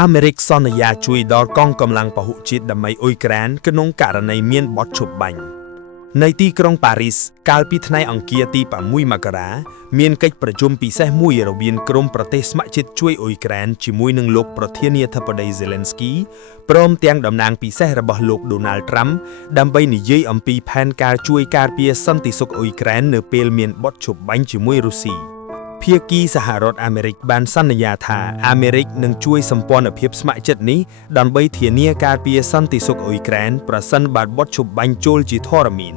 អាមេរិកសន្យាជួយដល់កងកម្លាំងពហុជាតិដើម្បីអ៊ុយក្រែនក្នុងករណីមានបទឈប់បាញ់នៅទីក្រុងប៉ារីសកាលពីថ្ងៃអង្គារទី6 មករាមានកិច្ចប្រជុំពិសេសមួយរវាងក្រុមប្រទេសស្ម័គ្រចិត្តជួយអ៊ុយក្រែនជាមួយនឹងលោកប្រធានាធិបតី Zelensky ព្រមទាំងតំណាងពិសេសរបស់លោក Donald Trump ដើម្បីនិយាយអំពីផែនការជួយការពារសន្តិសុខអ៊ុយក្រែននៅពេលមានបទឈប់បាញ់ជាមួយរុស្ស៊ីភាគីសហរដ្ឋអាមេរិកបានសន្យាថាអាមេរិកនឹងជួយសម្ព័ន្ធភាពស្ម័គ្រចិត្តនេះដើម្បីធានាការពារសន្តិសុខអ៊ុយក្រែនប្រសិនបើបទឈប់បាញ់ចូលជាធរមាន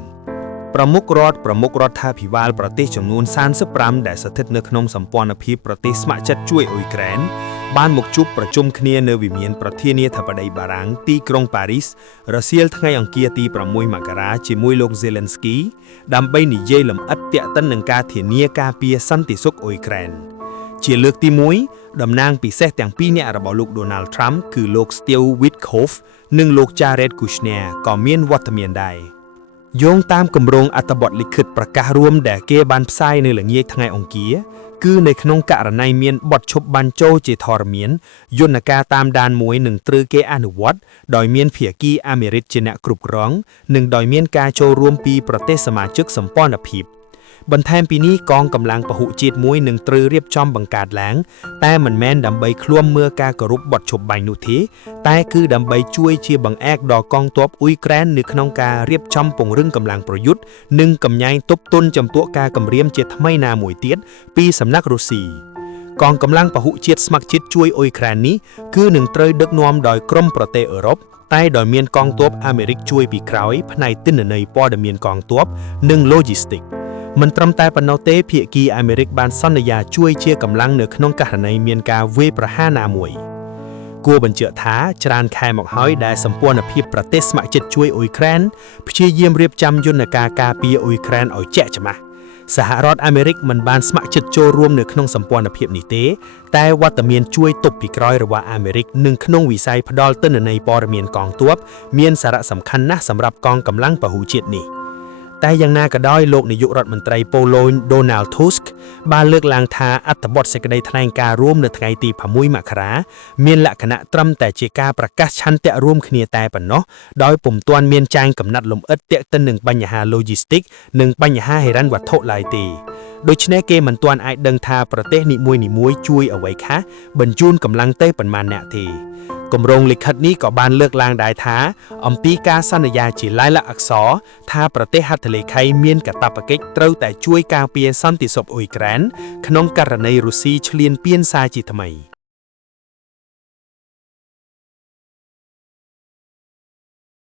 ប្រមុខរដ្ឋាភិបាលប្រទេសចំនួន35ដែលស្ថិតនៅក្នុងសម្ព័ន្ធភាពប្រទេសស្ម័គ្រចិត្តជួយអ៊ុយក្រែនបានមកជួបប្រជុំគ្នានៅវិមានប្រធានាធិបតីបារាំងទីក្រុងប៉ារីសរសៀលថ្ងៃអង្គារទី6 មករាជាមួយលោក Zelensky ដើម្បីនិយាយលម្អិតទាក់ទិននឹងការធានាការពារសន្តិសុខអ៊ុយក្រែនជាលើកទី1តំណាងពិសេសទាំងពីរនាក់របស់លោក Donald Trump គឺលោក Steve Witkoff និងលោក Jared Kushner ក៏មានវត្តមានដែរយោងតាមគម្រោងអត្ថបទលិខិតប្រកាសរួមដែលគេបានផ្សាយនៅល្ងាចថ្ងៃអង្គារគឺនៅក្នុងករណីមានបទឈប់បាញ់ចូលជាធរមានយន្តការតាមដានមួយនឹងត្រូវគេអនុវត្តដោយមានភាគីអាមេរិកជាអ្នកគ្រប់គ្រងនិងដោយមានការចូលរួមពីប្រទេសសមាជិកសម្ព័ន្ធភាពបន្ថែមពីនេះកងកម្លាំងពហុជាតិមួយនឹងត្រូវរៀបចំបង្កើតឡើងតែមិនមែនដើម្បីឃ្លាំមើលការគោរពបទឈប់បាញ់នោះទេតែគឺដើម្បីជួយជាបង្អែកដល់កងទ័ពអ៊ុយក្រែននៅក្នុងការរៀបចំពង្រឹងកម្លាំងប្រយុទ្ធនិងកម្ញែងទប់ទល់ចំពោះការគំរាមជាថ្មីណាមួយទៀតពីសំណាក់រុស្ស៊ីកងកម្លាំងពហុជាតិស្ម័គ្រចិត្តជួយអ៊ុយក្រែននេះគឺនឹងត្រូវដឹកនាំដោយក្រុមប្រទេសអឺរ៉ុបតែដោយមានកងទ័ពអាមេរិកជួយពីក្រោយផ្នែកទិន្នន័យព័ត៌មានកងទ័ពនិង Logisticsមិនត្រឹមតែប៉ុណ្ណោះទេភាគីអាមេរិកបានសន្យាជួយជាកម្លាំងនៅក្នុងករណីមានការវាយប្រហារណាមួយគួរបញ្ជាក់ថាច្រើនខែមកហើយដែលសម្ព័ន្ធភាពប្រទេសស្ម័គ្រចិត្តជួយអ៊ុយក្រែនព្យាយាមរៀបចំយន្តការការពារអ៊ុយក្រែនឲ្យជាក់ច្បាស់សហរដ្ឋអាមេរិកមិនបានស្ម័គ្រចិត្តចូលរួមនៅក្នុងសម្ព័ន្ធភាពនេះទេតែវត្តមានជួយទប់ពីក្រោយរបស់អាមេរិកនិងក្នុងវិស័យផ្ដល់ទិន្នន័យព័ត៌មានកងទ័ពមានសារៈសំខាន់ណាស់សម្រាប់កងកម្លាំងពហុជាតិនេះតែយ៉ាងណាក៏ដោយលោកនាយករដ្ឋមន្ត្រីប៉ូឡូញ Donald Tusk បានលើកឡើងថាអត្ថបទសេចក្តីថ្លែងការណ៍រួមនៅថ្ងៃទី6 មករាមានលក្ខណៈត្រឹមតែជាការប្រកាសឆន្ទៈរួមគ្នាតែប៉ុណ្ណោះដោយពុំទាន់មានចែងកំណត់លម្អិតទាក់ទិននឹងបញ្ហា Logistics និងបញ្ហាហិរញ្ញវត្ថុឡើយទេដូច្នេះគេមិនទាន់អាចដឹងថាប្រទេសនីមួយៗជួយអ្វីខ្លះបញ្ជូនកម្លាំងទៅប៉ុន្មានអ្នកទេគម្រោងលិខិតនេះក៏បានលើកឡើងដែរថាអំពីការសន្យាជាលិខិតអក្សរថាប្រទេសហត្ថលេខីមានកាតព្វកិច្ចត្រូវតែជួយការពារសន្តិសុខអ៊ុយក្រែនក្នុងករណីរុស្ស៊ីឈ្លានពានសារជាថ្មី